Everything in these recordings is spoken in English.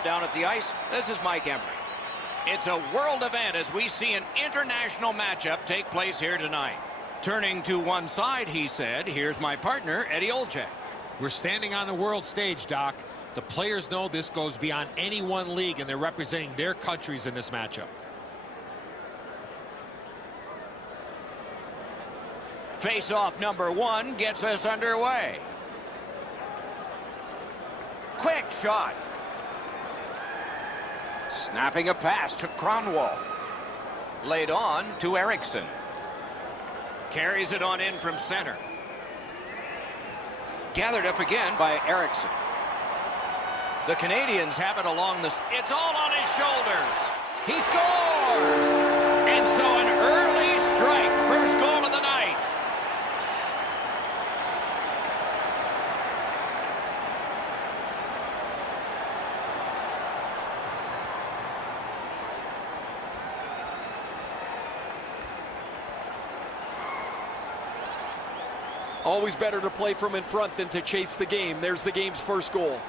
Down at the ice, this is Mike Emery. It's a world event as we see an international matchup take place here tonight. Turning to one side, he said, here's my partner, Eddie Olczyk. We're standing on the world stage, Doc. The players know this goes beyond any one league, and they're representing their countries in this matchup. Face-off number one gets us underway. Quick shot. Snapping a pass to Kronwall. Laid on to Eriksson. Carries it on in from center. Gathered up again by Eriksson. The Canadians have it along the... It's all on his shoulders. He scores! And so an early strike. First goal of the night. Always better to play from in front than to chase the game. There's the game's first goal.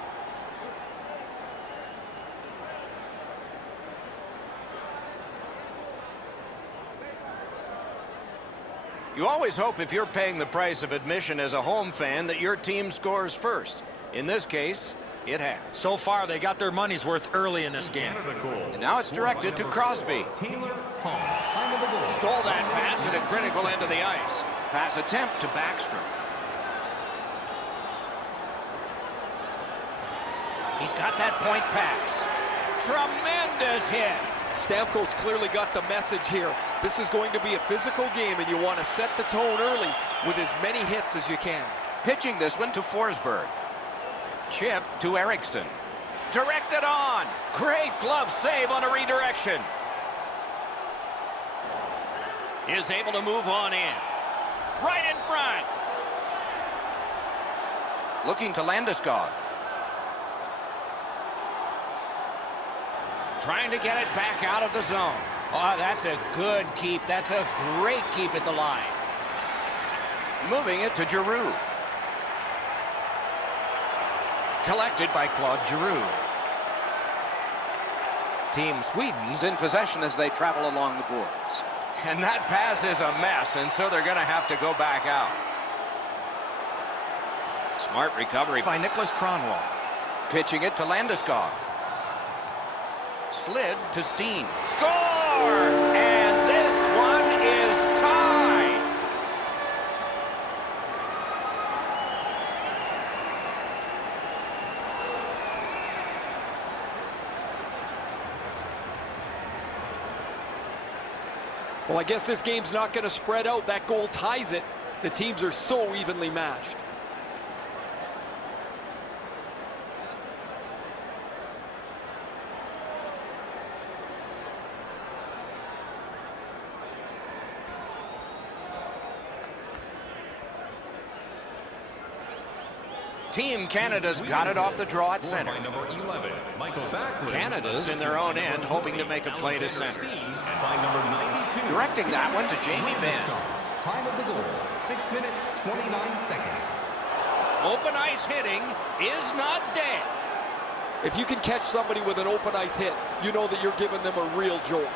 You always hope if you're paying the price of admission as a home fan that your team scores first. In this case, it has. So far, they got their money's worth early in this game. And now it's directed to Crosby. Stole that pass at a critical end of the ice. Pass attempt to Backstrom. He's got that point pass. Tremendous hit. Stamkos clearly got the message here. This is going to be a physical game, and you want to set the tone early with as many hits as you can. Pitching this one to Forsberg. Chip to Eriksson. Directed on. Great glove save on a redirection. Is able to move on in. Right in front. Looking to Landeskog. Trying to get it back out of the zone. Oh, that's a good keep. That's a great keep at the line. Moving it to Giroux. Collected by Claude Giroux. Team Sweden's in possession as they travel along the boards. And that pass is a mess, and so they're going to have to go back out. Smart recovery by Niklas Kronwall. Pitching it to Landeskog. Slid to Steen. Score! And this one is tied. Well, I guess this game's not going to spread out. That goal ties it. The teams are so evenly matched. Team Canada's got it off the draw at center. Canada's in their own end, hoping to make a play to center. Directing that one to Jamie Benn. Time of the goal, 6 minutes, 29 seconds. Open ice hitting is not dead. If you can catch somebody with an open ice hit, you know that you're giving them a real jolt.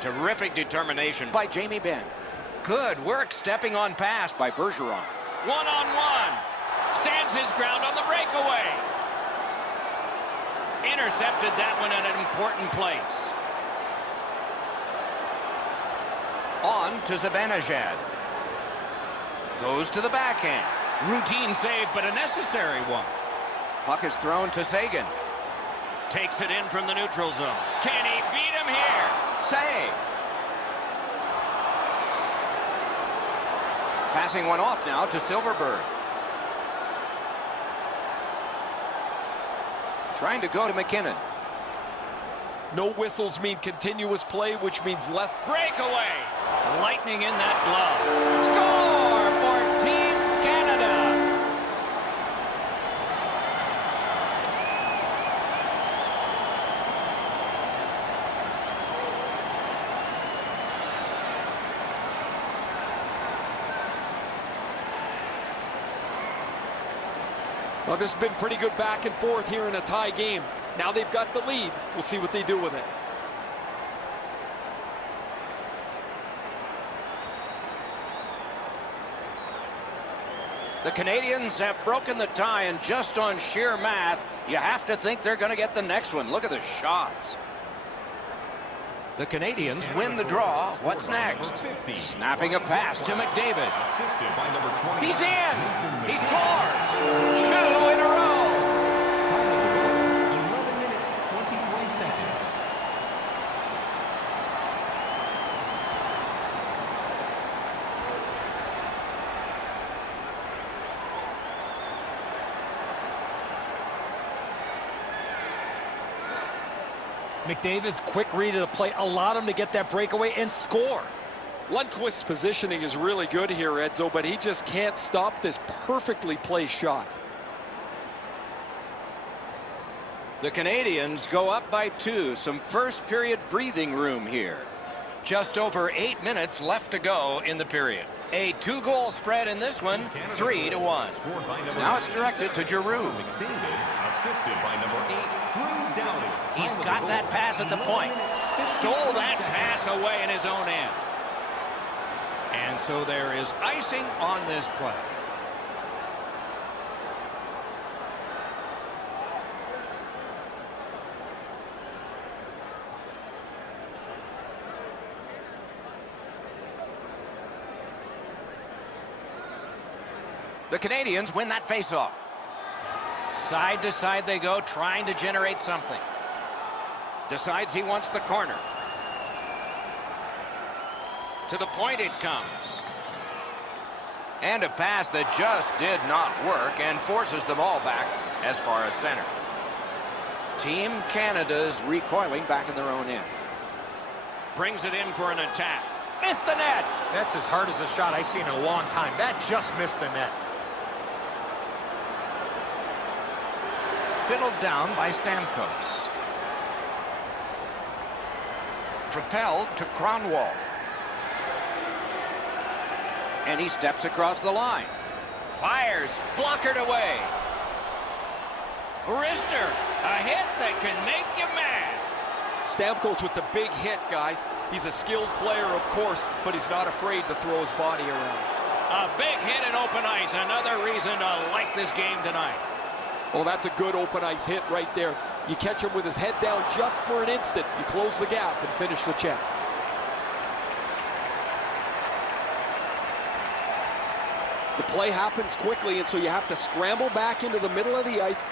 Terrific determination by Jamie Benn. Good work stepping on pass by Bergeron. One-on-one. Stands his ground on the breakaway. Intercepted that one at an important place. On to Zibanejad. Goes to the backhand. Routine save, but a necessary one. Puck is thrown to Sagan. Takes it in from the neutral zone. Can he beat him here? Save. Passing one off now to Silverberg. Trying to go to McKinnon. No whistles mean continuous play, which means less. Breakaway. Lightning in that glove. Score for Team Canada. Well, this has been pretty good back and forth here in a tie game. Now they've got the lead. We'll see what they do with it. The Canadians have broken the tie, and just on sheer math, you have to think they're going to get the next one. Look at the shots. The Canadians win the draw. What's next? Snapping a pass to McDavid. He's in. He scores. 2 in a row. 11 minutes, 23 seconds. McDavid's quick read of the play allowed him to get that breakaway and score. Lundqvist's positioning is really good here, Edzo, but he just can't stop this perfectly placed shot. The Canadians go up by 2. Some first period breathing room here. Just over 8 minutes left to go in the period. A 2-goal spread in this one, 3-1. Now it's directed to Giroux. Assisted by number 8, Drew Doughty. He's got that pass at the point. Stole that pass away in his own end. And so there is icing on this play. The Canadians win that faceoff. Side to side they go, trying to generate something. Decides he wants the corner. To the point it comes. And a pass that just did not work and forces the ball back as far as center. Team Canada's recoiling back in their own end. Brings it in for an attack. Missed the net. That's as hard as a shot I've seen in a long time. That just missed the net. Fiddled down by Stamkos. Propelled to Cronwall. And he steps across the line. Fires. Blockered away. Wrister. A hit that can make you mad. Stamkos with the big hit, guys. He's a skilled player, of course, but he's not afraid to throw his body around. A big hit in open ice. Another reason to like this game tonight. Oh, that's a good open ice hit right there. You catch him with his head down just for an instant. You close the gap and finish the check. The play happens quickly, and so you have to scramble back into the middle of the ice,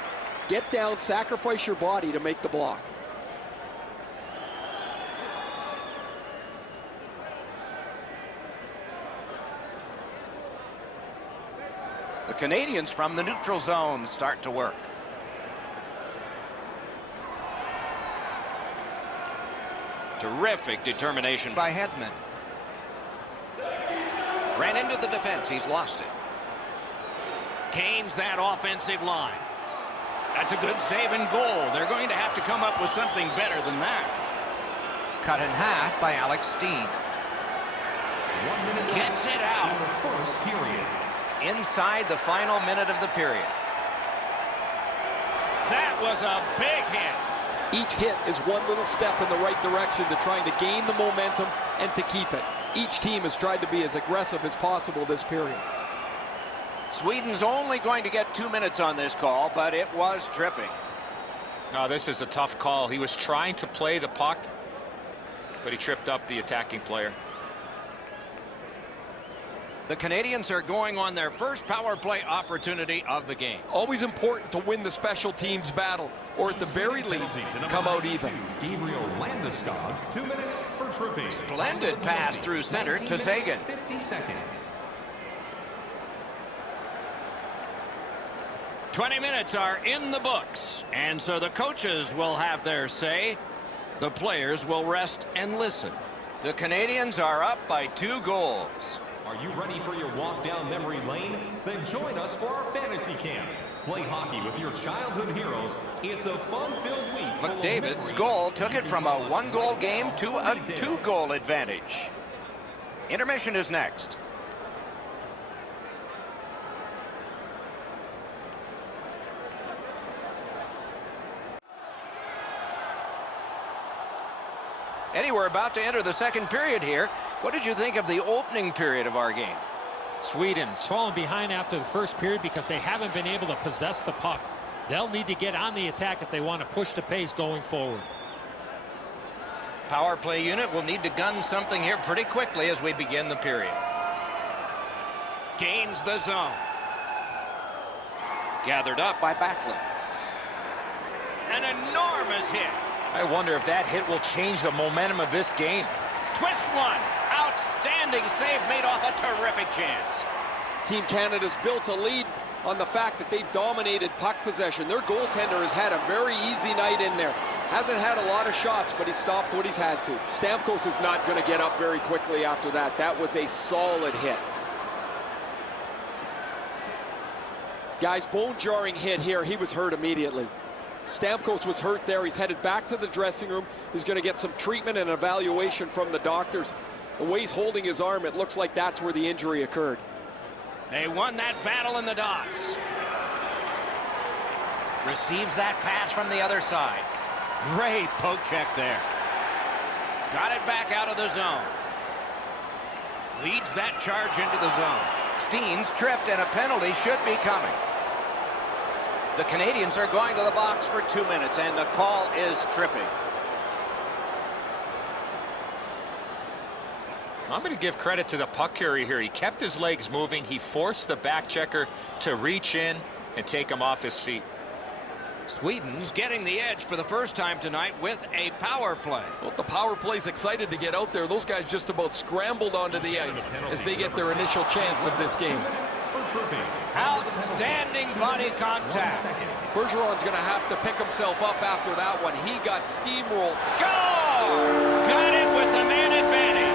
get down, sacrifice your body to make the block. The Canadians from the neutral zone start to work. Terrific determination by Hedman. Ran into the defense. He's lost it. Canes that offensive line. That's a good save and goal. They're going to have to come up with something better than that. Cut in half by Alex Steen. 1 minute Kicks it in out. the first period. Inside the final minute of the period. That was a big hit. Each hit is one little step in the right direction to trying to gain the momentum and to keep it. Each team has tried to be as aggressive as possible this period. Sweden's only going to get 2 minutes on this call, but it was tripping. No, this is a tough call. He was trying to play the puck, but he tripped up the attacking player. The Canadians are going on their first power play opportunity of the game. Always important to win the special teams battle, or at the very least, come out even. Gabriel Landeskog, 2 minutes for tripping. Splendid pass through center to Sagan. 50 seconds. 20 minutes are in the books, and so the coaches will have their say. The players will rest and listen. The Canadians are up by 2 goals. Are you ready for your walk down memory lane? Then join us for our fantasy camp. Play hockey with your childhood heroes. It's a fun-filled week. McDavid's goal took it from a 1-goal game to a 2-goal advantage. Intermission is next. Eddie, we're about to enter the second period here. What did you think of the opening period of our game? Sweden's fallen behind after the first period because they haven't been able to possess the puck. They'll need to get on the attack if they want to push the pace going forward. Power play unit will need to gun something here pretty quickly as we begin the period. Gains the zone. Gathered up by Backlund. An enormous hit. I wonder if that hit will change the momentum of this game. Twist one. Outstanding save made off a terrific chance. Team Canada's built a lead on the fact that they've dominated puck possession. Their goaltender has had a very easy night in there. Hasn't had a lot of shots, but he stopped what he's had to. Stamkos is not going to get up very quickly after that. That was a solid hit. Guys, bone-jarring hit here. He was hurt immediately. Stamkos was hurt there. He's headed back to the dressing room. He's going to get some treatment and evaluation from the doctors. The way he's holding his arm, it looks like that's where the injury occurred. They won that battle in the docks. Receives that pass from the other side. Great poke check there. Got it back out of the zone. Leads that charge into the zone. Steen's tripped and a penalty should be coming. The Canadians are going to the box for 2 minutes and the call is tripping. I'm going to give credit to the puck carrier here. He kept his legs moving. He forced the back checker to reach in and take him off his feet. Sweden's getting the edge for the first time tonight with a power play. Well, the power play's excited to get out there. Those guys just about scrambled onto the ice as they get their initial chance of this game. Outstanding body contact. Bergeron's going to have to pick himself up after that one. He got steamrolled. Score! Got it with the man advantage.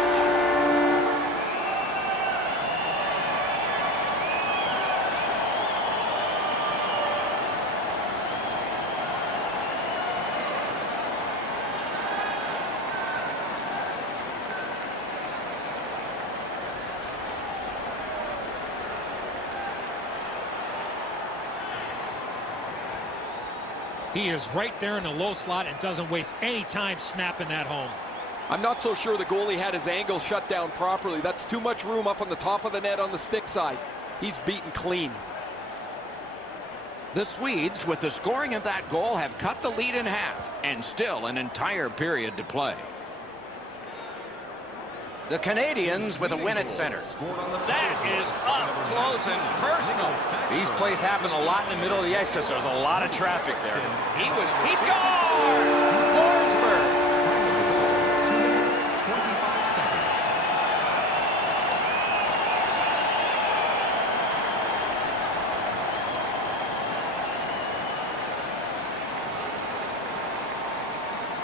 He is right there in the low slot and doesn't waste any time snapping that home. I'm not so sure the goalie had his angle shut down properly. That's too much room up on the top of the net on the stick side. He's beaten clean. The Swedes, with the scoring of that goal, have cut the lead in half and still an entire period to play. The Canadians with a win at center. That is up close and personal. These plays happen a lot in the middle of the ice because there's a lot of traffic there. He scores! Forsberg.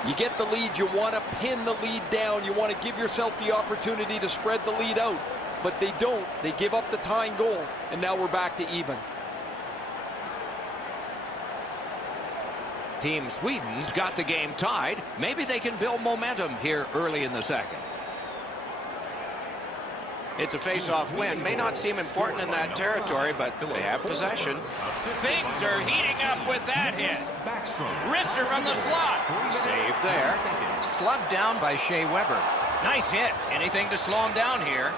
You get the lead, you want to pin the lead down. You want to give yourself the opportunity to spread the lead out. But they don't. They give up the tying goal, and now we're back to even. Team Sweden's got the game tied. Maybe they can build momentum here early in the second. It's a face-off win. May not seem important in that territory, but they have possession. Things are heating up with that hit. Wrister from the slot. Save there. Slugged down by Shea Weber. Nice hit. Anything to slow him down here.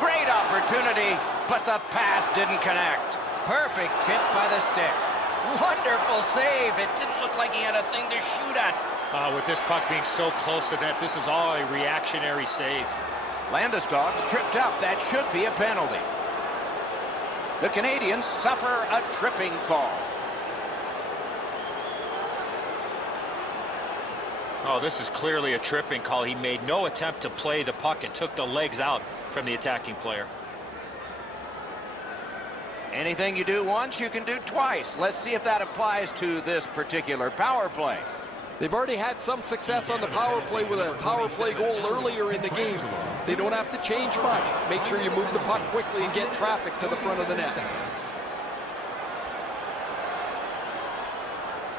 Great opportunity, but the pass didn't connect. Perfect hit by the stick. Wonderful save. It didn't look like he had a thing to shoot at. With this puck being so close to net, this is all a reactionary save. Landeskog's tripped up. That should be a penalty. The Canadians suffer a tripping call. Oh, this is clearly a tripping call. He made no attempt to play the puck and took the legs out from the attacking player. Anything you do once, you can do twice. Let's see if that applies to this particular power play. They've already had some success on the power play with a power play goal earlier in the game. They don't have to change much. Make sure you move the puck quickly and get traffic to the front of the net.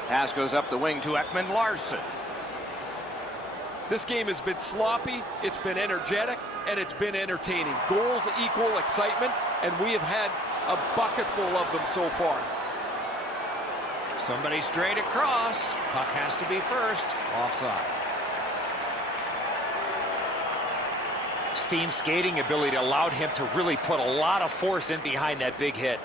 Pass goes up the wing to Ekman Larsson. This game has been sloppy, it's been energetic, and it's been entertaining. Goals equal excitement, and we have had a bucket full of them so far. Somebody straight across. Puck has to be first. Offside. Steen's skating ability allowed him to really put a lot of force in behind that big hit.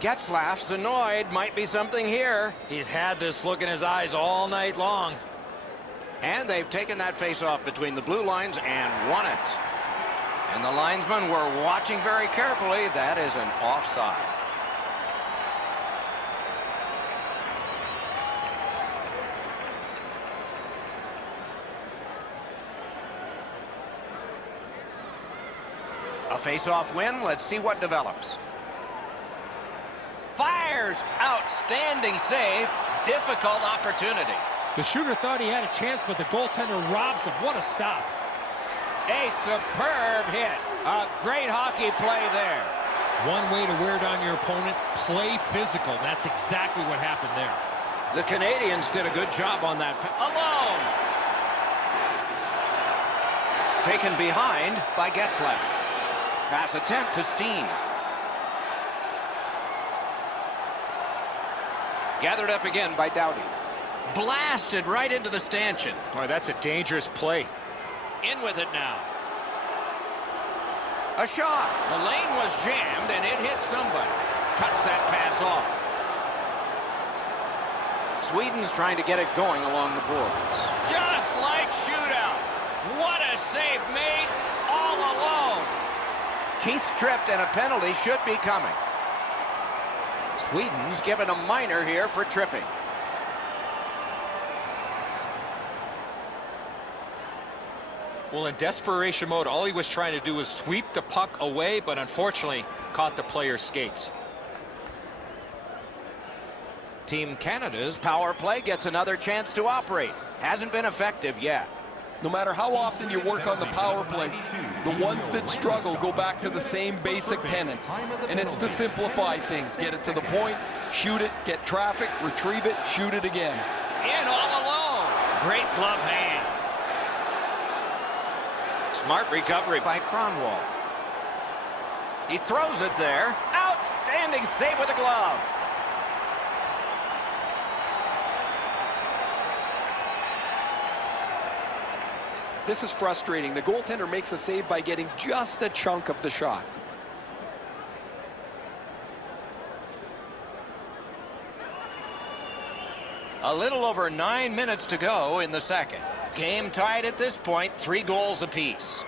Getzlaf's annoyed. Might be something here. He's had this look in his eyes all night long. And they've taken that face-off between the blue lines and won it. And the linesmen were watching very carefully. That is an offside. A face-off win. Let's see what develops. Fires. Outstanding save. Difficult opportunity. The shooter thought he had a chance, but the goaltender robs him. What a stop. A superb hit. A great hockey play there. One way to wear down your opponent, play physical. That's exactly what happened there. The Canadians did a good job on that. Alone. Taken behind by Getzlaf. Pass attempt to Steen. Gathered up again by Doughty. Blasted right into the stanchion. Boy, that's a dangerous play. In with it now. A shot. The lane was jammed and it hit somebody. Cuts that pass off. Sweden's trying to get it going along the boards. Just like shootout. What a save made all alone. Keith tripped and a penalty should be coming. Sweden's given a minor here for tripping. Well, in desperation mode, all he was trying to do was sweep the puck away, but unfortunately caught the player's skates. Team Canada's power play gets another chance to operate. Hasn't been effective yet. No matter how often you work on the power play, the ones that struggle go back to the same basic tenets. And it's to simplify things. Get it to the point, shoot it, get traffic, retrieve it, shoot it again. In all alone. Great glove hand. Smart recovery by Cronwall. He throws it there. Outstanding save with a glove. This is frustrating. The goaltender makes a save by getting just a chunk of the shot. A little over 9 minutes to go in the second. Game tied at this point, 3 goals apiece.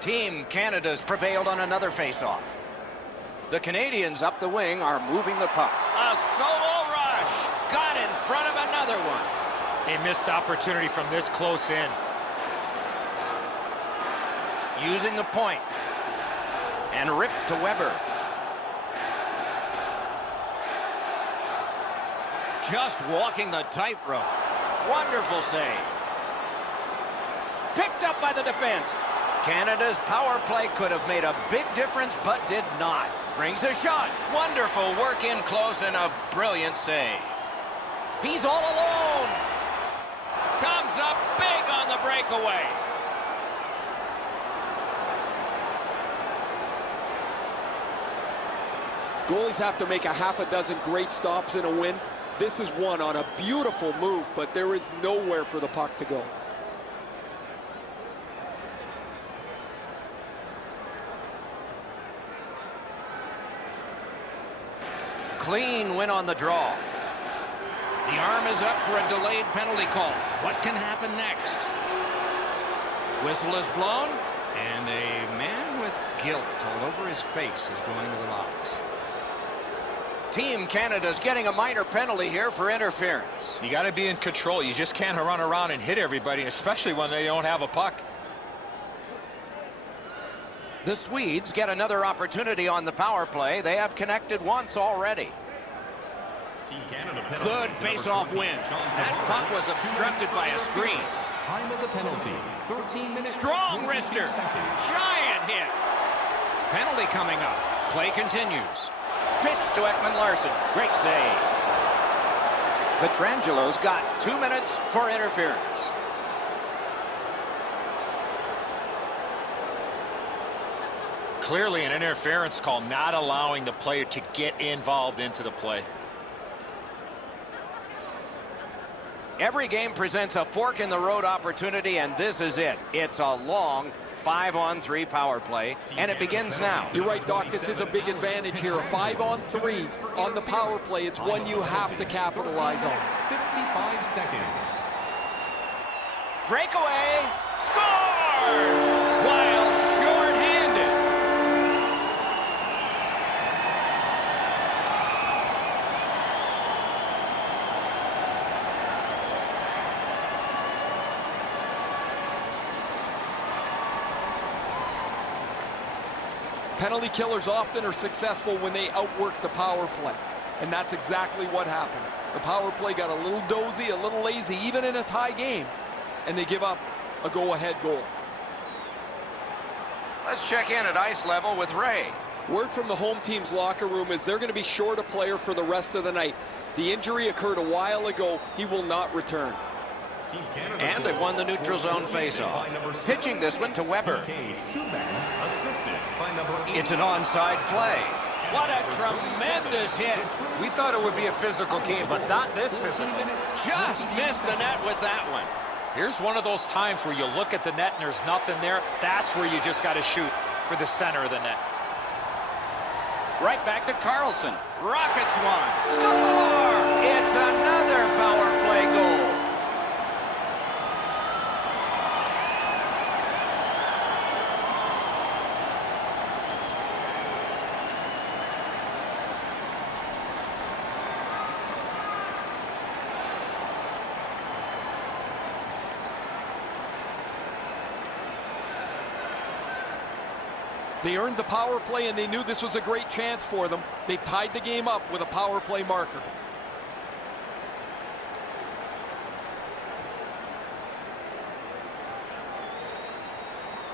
Team Canada's prevailed on another face-off. The Canadians up the wing are moving the puck. A solo rush. Got in front of another one. A missed opportunity from this close in. Using the point. And ripped to Weber. Just walking the tightrope. Wonderful save. Picked up by the defense. Canada's power play could have made a big difference, but did not. Brings a shot. Wonderful work in close and a brilliant save. He's all alone. Comes up big on the breakaway. Goalies have to make a half a dozen great stops in a win. This is one on a beautiful move, but there is nowhere for the puck to go. Clean win on the draw. The arm is up for a delayed penalty call. What can happen next? Whistle is blown, and a man with guilt all over his face is going to the box. Team Canada's getting a minor penalty here for interference. You got to be in control. You just can't run around and hit everybody, especially when they don't have a puck. The Swedes get another opportunity on the power play. They have connected once already. Good face-off win. That puck was obstructed by a screen. Time of the penalty, 13 minutes. Strong wrister. Giant hit. Penalty coming up. Play continues. Pitch to Ekman-Larsson. Great save. Petrangelo's got 2 minutes for interference. clearly an interference call, not allowing the player to get involved into the play. Every game presents a fork-in-the-road opportunity, and this is it. It's a long 5-on-3 power play, and it begins now. You're right, Doc. This is a big advantage here. A 5-on-3 on the power play. It's one you have to capitalize on. 55 seconds. Breakaway, scores! While short-handed. Penalty killers often are successful when they outwork the power play. And that's exactly what happened. The power play got a little dozy, a little lazy, even in a tie game. And they give up a go-ahead goal. Let's check in at ice level with Ray. Word from the home team's locker room is they're going to be short a player for the rest of the night. The injury occurred a while ago. He will not return. And they've won the neutral zone faceoff. Pitching this one to Weber. It's an onside play. What a tremendous hit. We thought it would be a physical game, but not this physical. Just missed the net with that one. Here's one of those times where you look at the net and there's nothing there. That's where you just got to shoot for the center of the net. Right back to Carlson. Rockets one. Score! It's another power play goal. They earned the power play, and they knew this was a great chance for them. They've tied the game up with a power play marker.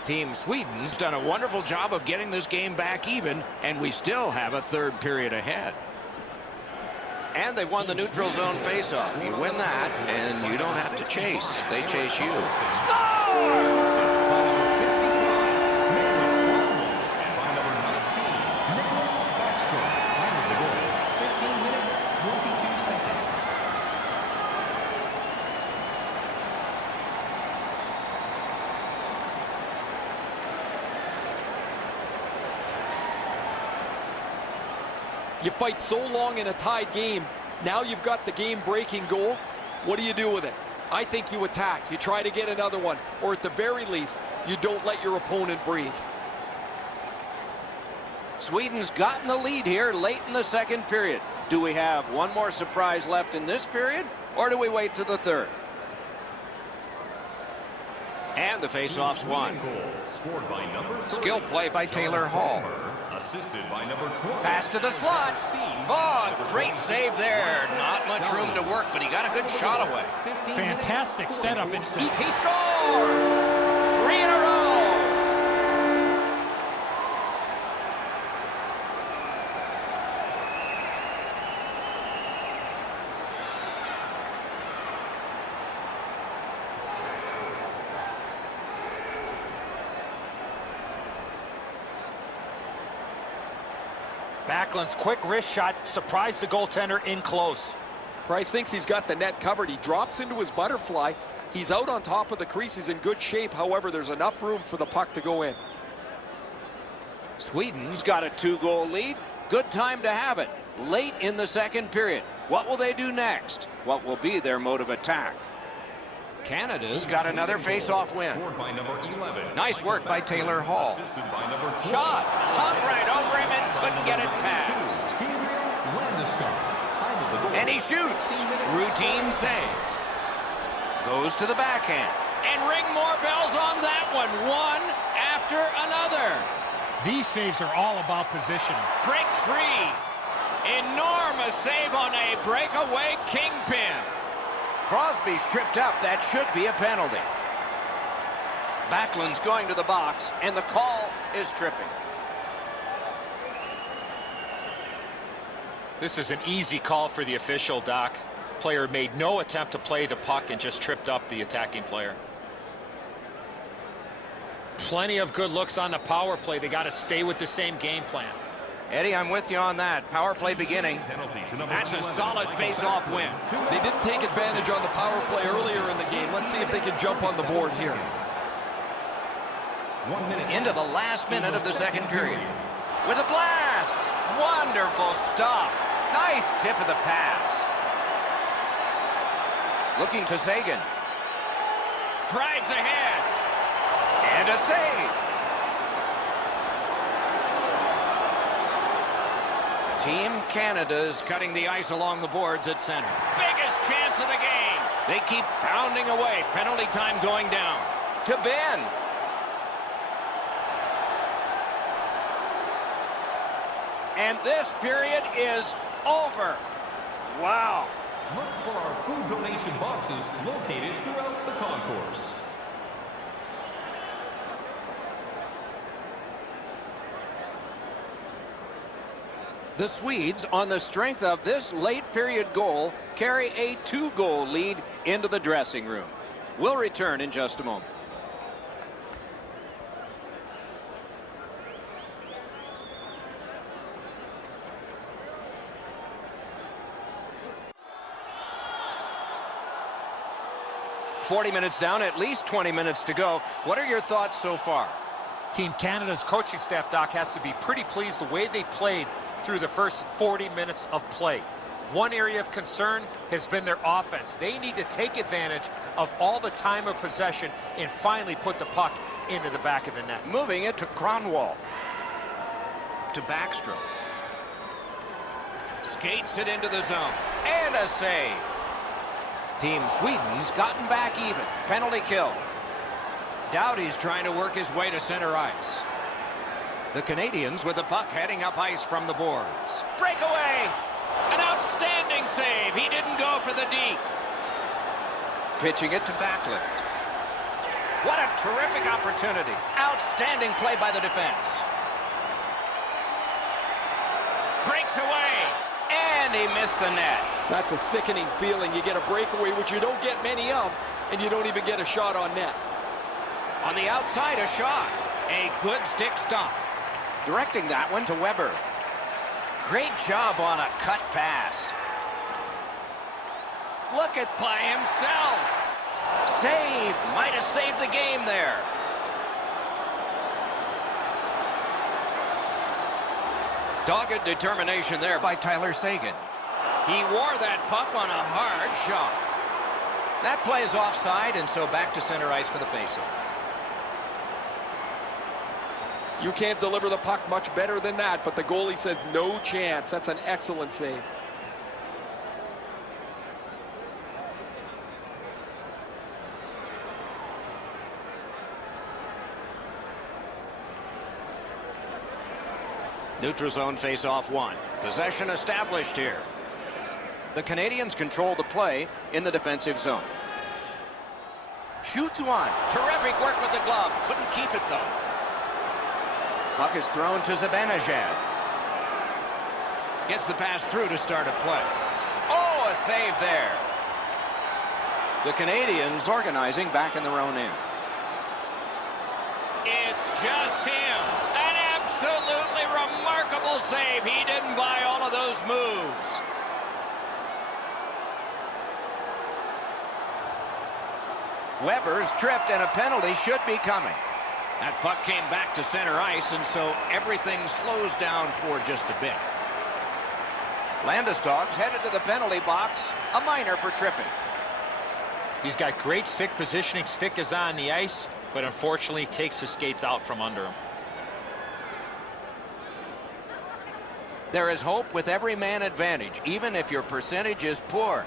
Team Sweden's done a wonderful job of getting this game back even, and we still have a third period ahead. And they've won the neutral zone faceoff. You win that, and you don't have to chase. They chase you. Score! You fight so long in a tied game. Now you've got the game-breaking goal. What do you do with it? I think you attack. You try to get another one. Or at the very least, you don't let your opponent breathe. Sweden's gotten the lead here late in the second period. Do we have one more surprise left in this period, or do we wait to the third? And the faceoff's won. Skill play by Taylor Hall. Assisted by number 12. Pass to the slot. Oh, great save there. Not much room to work, but he got a good shot away. Fantastic setup. And He scores! 3 in a row. Backlund's quick wrist shot surprised the goaltender in close. Price thinks he's got the net covered. He drops into his butterfly. He's out on top of the crease. He's in good shape. However, there's enough room for the puck to go in. Sweden's got a 2-goal lead. Good time to have it. Late in the second period. What will they do next? What will be their mode of attack? Canada's got another face-off win. Nice work by Taylor Hall. Shot. Hung right over him and couldn't get it past. And he shoots. Routine save. Goes to the backhand. And ring more bells on that one. One after another. these saves are all about positioning. Breaks free. Enormous save on a breakaway kingpin. Crosby's tripped up. That should be a penalty. Backlund's going to the box, and the call is tripping. This is an easy call for the official, Doc. Player made no attempt to play the puck and just tripped up the attacking player. Plenty of good looks on the power play. They got to stay with the same game plan. Eddie, I'm with you on that. Power play beginning. That's a solid face-off win. They didn't take advantage on the power play earlier in the game. Let's see if they can jump on the board here. 1 minute. Into the last minute of the second period. With a blast! Wonderful stop. Nice tip of the pass. Looking to Sagan. Drives ahead. And a save. Team Canada's cutting the ice along the boards at center. Biggest chance of the game. They keep pounding away. Penalty time going down. To Ben. And this period is over. Wow. Look for our food donation boxes located throughout the concourse. The Swedes, on the strength of this late period goal, carry a 2-goal lead into the dressing room. We'll return in just a moment. "40 minutes down, at least 20 minutes to go. What are your thoughts so far?" Team Canada's coaching staff, Doc, has to be pretty pleased the way they played through the first 40 minutes of play. One area of concern has been their offense. They need to take advantage of all the time of possession and finally put the puck into the back of the net. Moving it to Kronwall. To Backstrom. Skates it into the zone. And a save. Team Sweden's gotten back even. Penalty kill. Doughty's trying to work his way to center ice. The Canadians with the puck heading up ice from the boards. Breakaway! An outstanding save. He didn't go for the D. Pitching it to Backlund. What a terrific opportunity. Outstanding play by the defense. Breaks away. And he missed the net. That's a sickening feeling. You get a breakaway, which you don't get many of, and you don't even get a shot on net. On the outside, a shot. A good stick stop. Directing that one to Weber. Great job on a cut pass. Look at by himself. Save. Might have saved the game there. Dogged determination there by Tyler Sagan. He wore that puck on a hard shot. That play is offside, and so back to center ice for the faceoff. You can't deliver the puck much better than that, but the goalie says no chance. That's an excellent save. Neutral zone face-off one. Possession established here. The Canadians control the play in the defensive zone. Shoots one. Terrific work with the glove. Couldn't keep it, though. Puck is thrown to Zibanejad. Gets the pass through to start a play. Oh, a save there. The Canadians organizing back in their own end. It's just him. An absolutely remarkable save. He didn't buy all of those moves. Weber's tripped, and a penalty should be coming. That puck came back to center ice, and so everything slows down for just a bit. Landeskog's headed to the penalty box. A minor for tripping. He's got great stick positioning. Stick is on the ice, but unfortunately takes his skates out from under him. There is hope with every man advantage, even if your percentage is poor.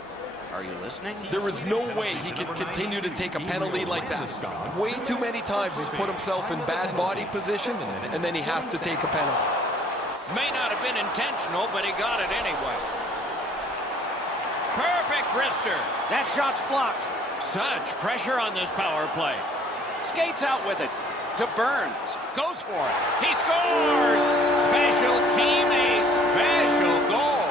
Are you listening? There is no way he can continue to take a penalty like that. Way too many times he's put himself in bad body position, and then he has to take a penalty. May not have been intentional, but he got it anyway. Perfect wrister. That shot's blocked. Such pressure on this power play. Skates out with it to Burns. Goes for it. He scores! Special team, a special goal.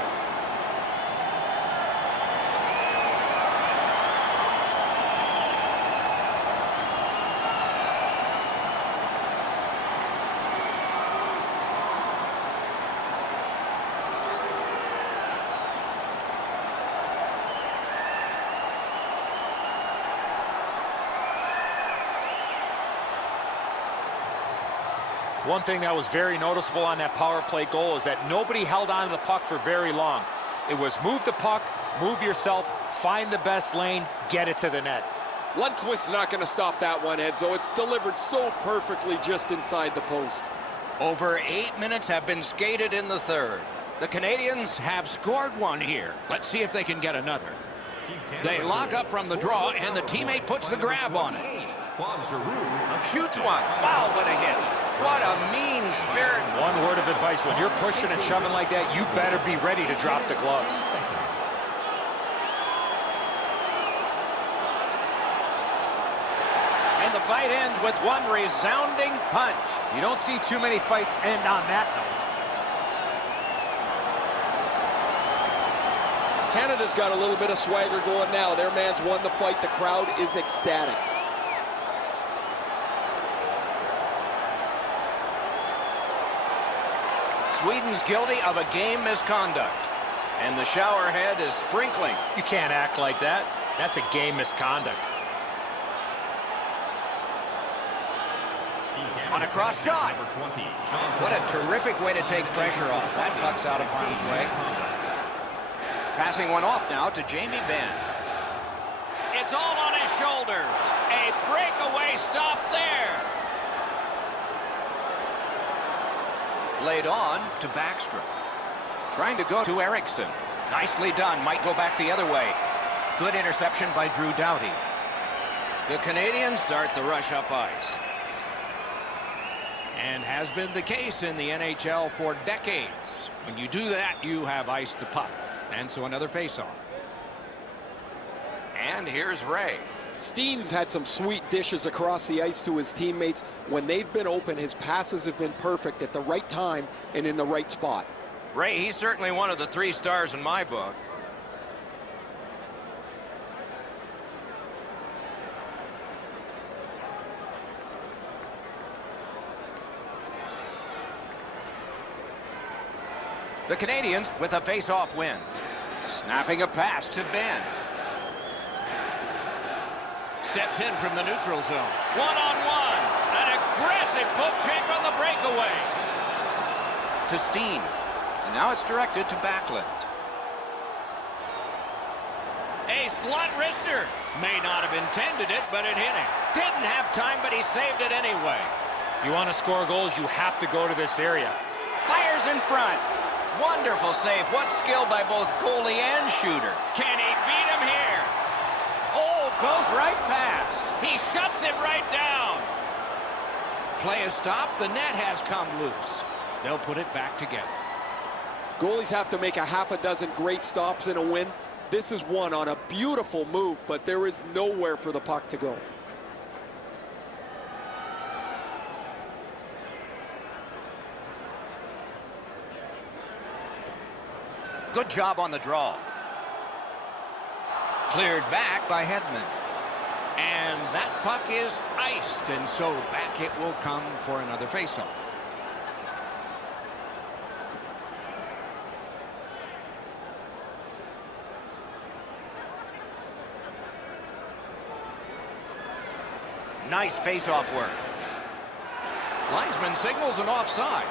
One thing that was very noticeable on that power play goal is that nobody held on to the puck for very long. It was move the puck, move yourself, find the best lane, get it to the net. Lundqvist is not going to stop that one, Edzo. It's delivered so perfectly just inside the post. Over 8 minutes have been skated in the third. The Canadians have scored one here. Let's see if they can get another. They lock up from the draw, and the teammate puts the grab on it. Shoots one. Wow, what a hit. What a mean spirit. One word of advice, when you're pushing and shoving like that, you better be ready to drop the gloves. And the fight ends with one resounding punch. You don't see too many fights end on that note. Canada's got a little bit of swagger going now. Their man's won the fight. The crowd is ecstatic. Sweden's guilty of a game misconduct. And the shower head is sprinkling. You can't act like that. That's a game misconduct. On a cross shot. What a terrific way to take pressure off. That puck's out of harm's way. Passing one off now to Jamie Benn. It's all on his shoulders. A breakaway stop there. Laid on to Backstrom. Trying to go to Eriksson. Nicely done. Might go back the other way. Good interception by Drew Doughty. The Canadians start the rush up ice. And has been the case in the NHL for decades. When you do that, you have iced the puck. And so another faceoff. And here's Ray. Steen's had some sweet dishes across the ice to his teammates. When they've been open, his passes have been perfect at the right time and in the right spot. Ray, he's certainly one of the 3 stars in my book. The Canadians with a face-off win. Snapping a pass to Benn. Steps in from the neutral zone. One-on-one. An aggressive poke check on the breakaway. To Steen. And now it's directed to Backlund. A slot wrister. May not have intended it, but it hit him. Didn't have time, but he saved it anyway. You want to score goals, you have to go to this area. Fires in front. Wonderful save. What skill by both goalie and shooter. Can he beat him here? Oh, goes right past. He shuts it right down. Play is stopped. The net has come loose. They'll put it back together. Goalies have to make a half a dozen great stops in a win. This is one on a beautiful move, but there is nowhere for the puck to go. Good job on the draw. Cleared back by Hedman. And that puck is iced, and so back it will come for another faceoff. Nice faceoff work. Linesman signals an offside.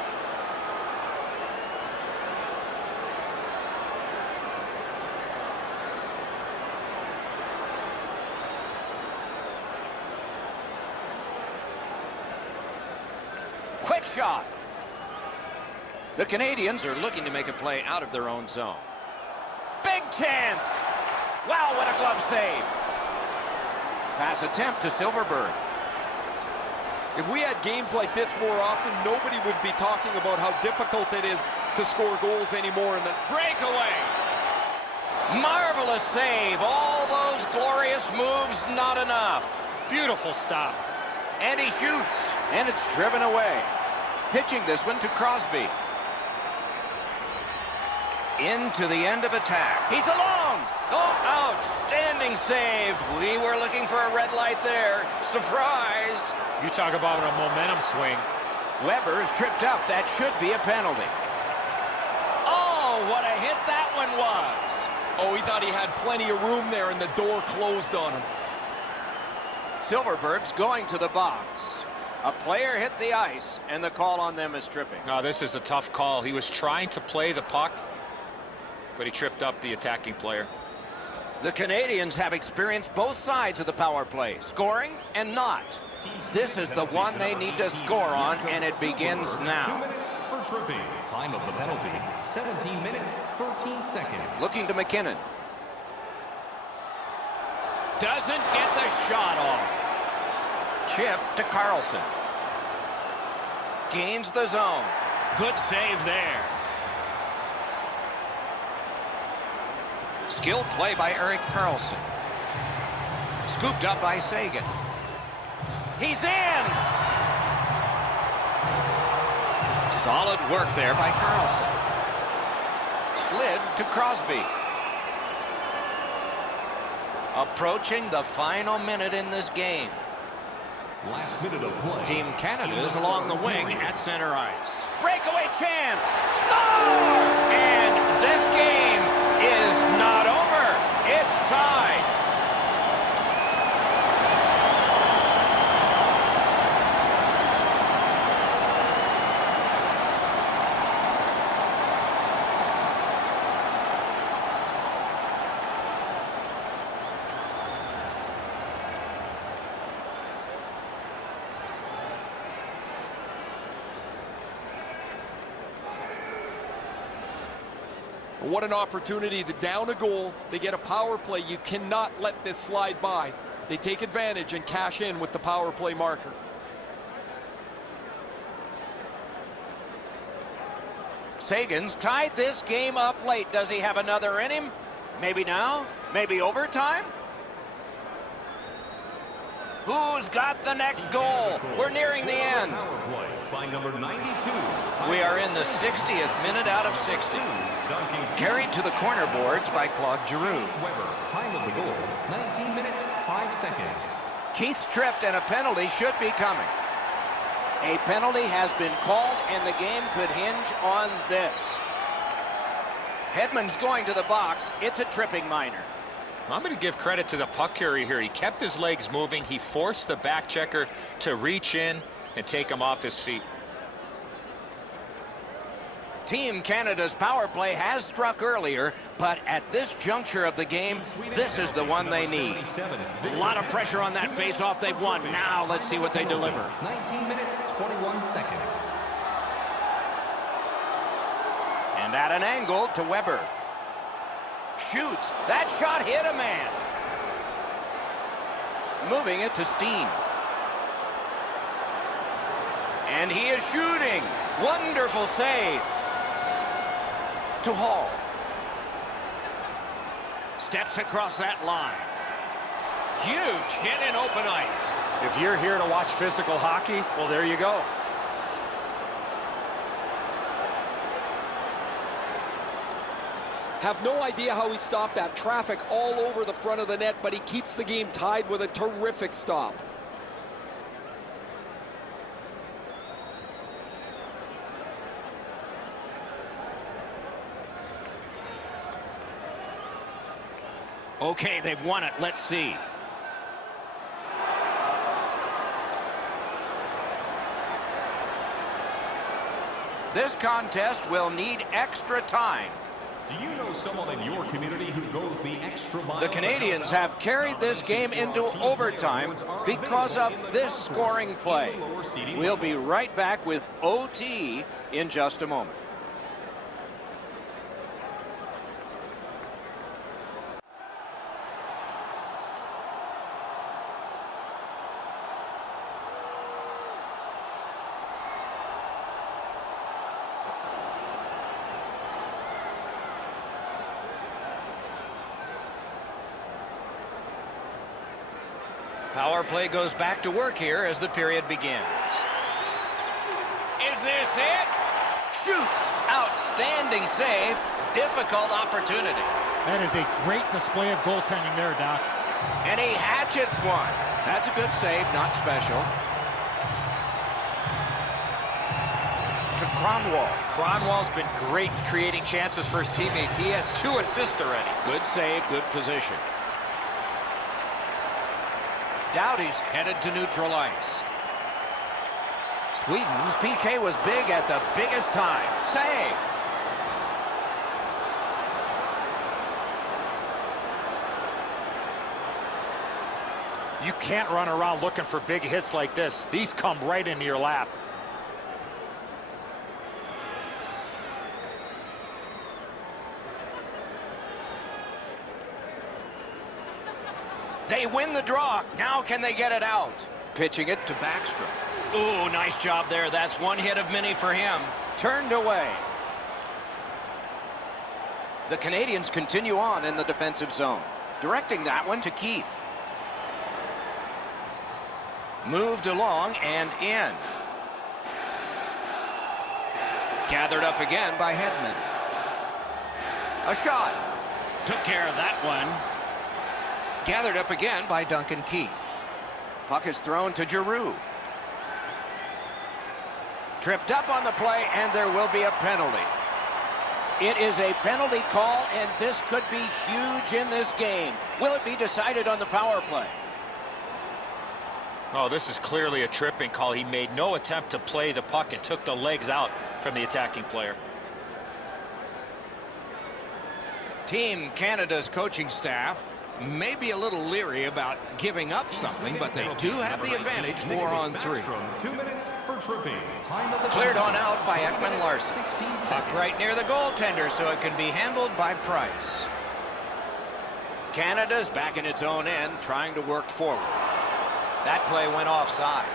Quick shot. The Canadians are looking to make a play out of their own zone. Big chance. Wow, what a glove save. Pass attempt to Silverberg. If we had games like this more often, nobody would be talking about how difficult it is to score goals anymore. And Breakaway. Marvelous save. All those glorious moves, not enough. Beautiful stop. And he shoots. And it's driven away. Pitching this one to Crosby. Into the end of attack. He's alone. Oh, outstanding save. We were looking for a red light there. Surprise. You talk about a momentum swing. Weber's tripped up. That should be a penalty. Oh, what a hit that one was. oh, he thought he had plenty of room there, and the door closed on him. Silverberg's going to the box. A player hit the ice, and the call on them is tripping. No, this is a tough call. He was trying to play the puck, but he tripped up the attacking player. The Canadians have experienced both sides of the power play, scoring and not. This is the one they need to score on, and it begins 2 now. minutes for tripping. Time of the penalty, 17 minutes, 13 seconds. Looking to McKinnon. Doesn't get the shot off. Chip to Carlson. Gains the zone. Good save there. Skilled play by Erik Karlsson. Scooped up by Sagan. He's in! Solid work there by Karlsson. Slid to Crosby. Approaching the final minute in this game. Last minute of play. Team Canada's along the wing at center ice. Breakaway chance! Score! And this game is not over. It's tied. What an opportunity to down a goal. They get a power play. You cannot let this slide by. They take advantage and cash in with the power play marker. Sagan's tied this game up late. Does he have another in him? Maybe now? Maybe overtime? Who's got the next goal? We're nearing the end. Power play by number 92. We are in the 60th minute out of 60. Carried to the corner boards by Claude Giroux. Weber, time of the goal, 19 minutes, 5 seconds. Keith tripped, and a penalty should be coming. A penalty has been called, and the game could hinge on this. Hedman's going to the box. It's a tripping minor. I'm going to give credit to the puck carrier here. He kept his legs moving. He forced the back checker to reach in and take him off his feet. Team Canada's power play has struck earlier, but at this juncture of the game, this is the one they need. A lot of pressure on that face-off they've won. Now let's see what they deliver. 19 minutes, 21 seconds. And at an angle to Weber. Shoots. That shot hit a man. Moving it to Steen. And he is shooting. Wonderful save. To Hall. Steps across that line. Huge hit in open ice. If you're here to watch physical hockey, well, there you go. Have no idea how he stopped that. Traffic all over the front of the net, but he keeps the game tied with a terrific stop. Okay, they've won it. Let's see. This contest will need extra time. Do you know someone in your community who goes the extra mile? The Canadians have carried this game into overtime because of this scoring play. We'll be right back with OT in just a moment. Power play goes back to work here as the period begins. Is this it? Shoots. Outstanding save. Difficult opportunity. That is a great display of goaltending there, Doc. And he hatchets one. That's a good save, not special. To Cronwall. Cronwall's been great creating chances for his teammates. He has 2 assists already. Good save, good position. Doughty's headed to neutral ice. Sweden's PK was big at the biggest time. Save. You can't run around looking for big hits like this. These come right into your lap. They win the draw. Now can they get it out? Pitching it to Backstrom. Ooh, nice job there. That's one hit of many for him. Turned away. The Canadians continue on in the defensive zone. Directing that one to Keith. Moved along and in. Gathered up again by Hedman. A shot. Took care of that one. Gathered up again by Duncan Keith. Puck is thrown to Giroux. Tripped up on the play, and there will be a penalty. It is a penalty call, and this could be huge in this game. Will it be decided on the power play? Oh, this is clearly a tripping call. He made no attempt to play the puck and took the legs out from the attacking player. Team Canada's coaching staff may be a little leery about giving up something, but they do have the advantage 4-on-3. 2 minutes for tripping. Cleared on out by Ekman Larson. Puck right near the goaltender, so it can be handled by Price. Canada's back in its own end, trying to work forward. That play went offside.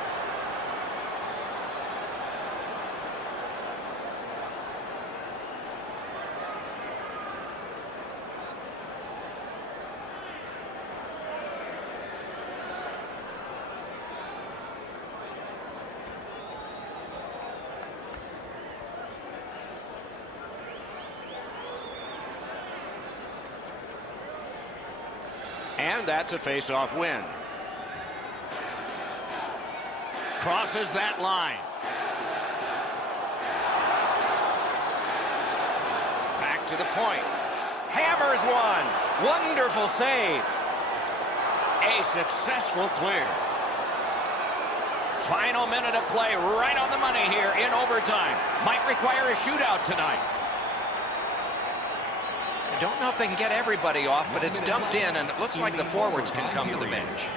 And that's a face-off win. Crosses that line. Back to the point. Hammers one. Wonderful save. A successful clear. Final minute of play right on the money here in overtime. Might require a shootout tonight. I don't know if they can get everybody off, but it's dumped in, and it looks like the forwards can come to the bench.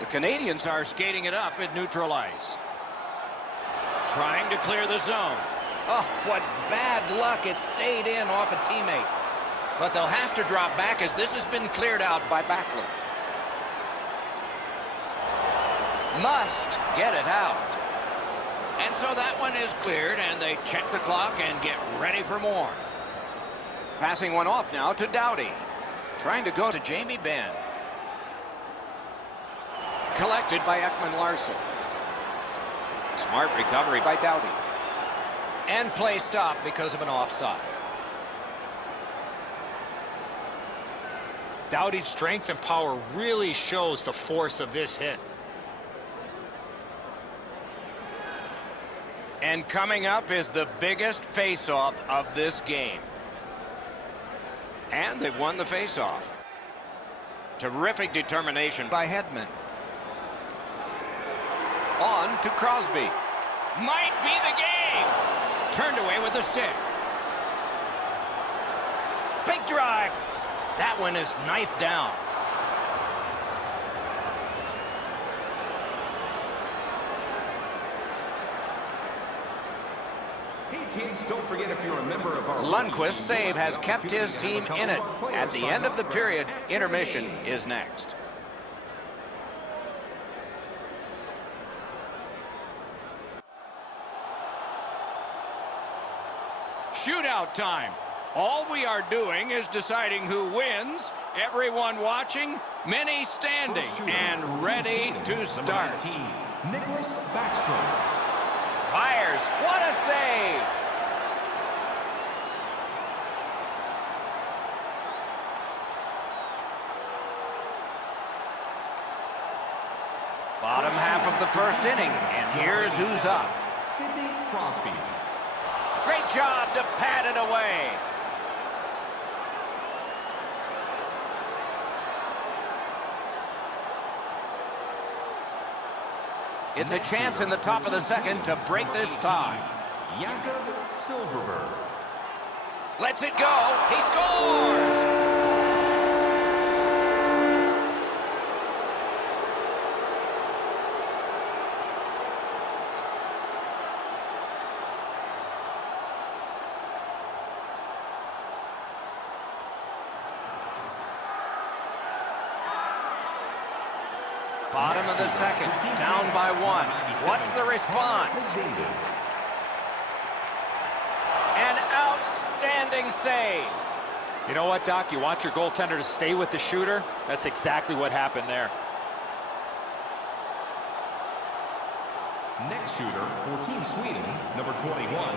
The Canadians are skating it up at neutral ice. Trying to clear the zone. Oh, what bad luck. It stayed in off a teammate. But they'll have to drop back as this has been cleared out by Backlund. Must get it out. And so that one is cleared, and they check the clock and get ready for more. Passing one off now to Doughty. Trying to go to Jamie Benn. Collected by Ekman Larson. Smart recovery by Doughty. And play stopped because of an offside. Doughty's strength and power really shows the force of this hit. And coming up is the biggest face-off of this game. And they've won the face-off. Terrific determination by Hedman. On to Crosby. Might be the game. Turned away with a stick. Big drive. That one is knifed down. Hey kids, don't forget if you're a member of our Lundqvist's save has kept his team in it. At the end of the period, intermission is next. Shootout time. All we are doing is deciding who wins. Everyone watching, many standing, and ready to start. Nicholas Backstrom. Fires. What a save! Bottom half of the first inning, and here's who's up. Sidney Crosby. Great job to pat it away. It's a chance in the top of the second to break this tie. Jakob Silverberg. Lets it go. He scores! Bottom of the second, down by 1. What's the response? An outstanding save. You know what, Doc? You want your goaltender to stay with the shooter? That's exactly what happened there. Next shooter for Team Sweden, number 21,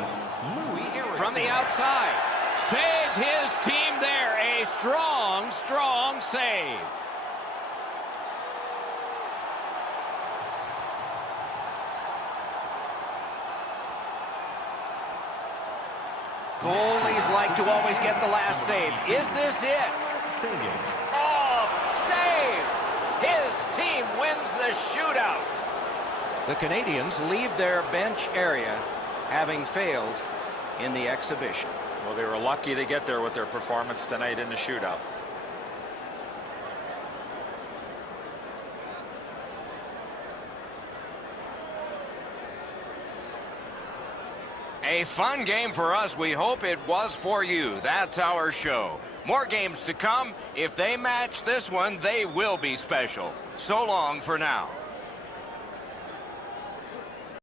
Louis Eriksson. From the outside, saved his team there. A strong, strong save. Goalies like to always get the last save. Is this it? Off save. His team wins the shootout. The Canadians leave their bench area having failed in the exhibition. Well, they were lucky to get there with their performance tonight in the shootout. A fun game for us. We hope it was for you. That's our show. More games to come. If they match this one, they will be special. So long for now.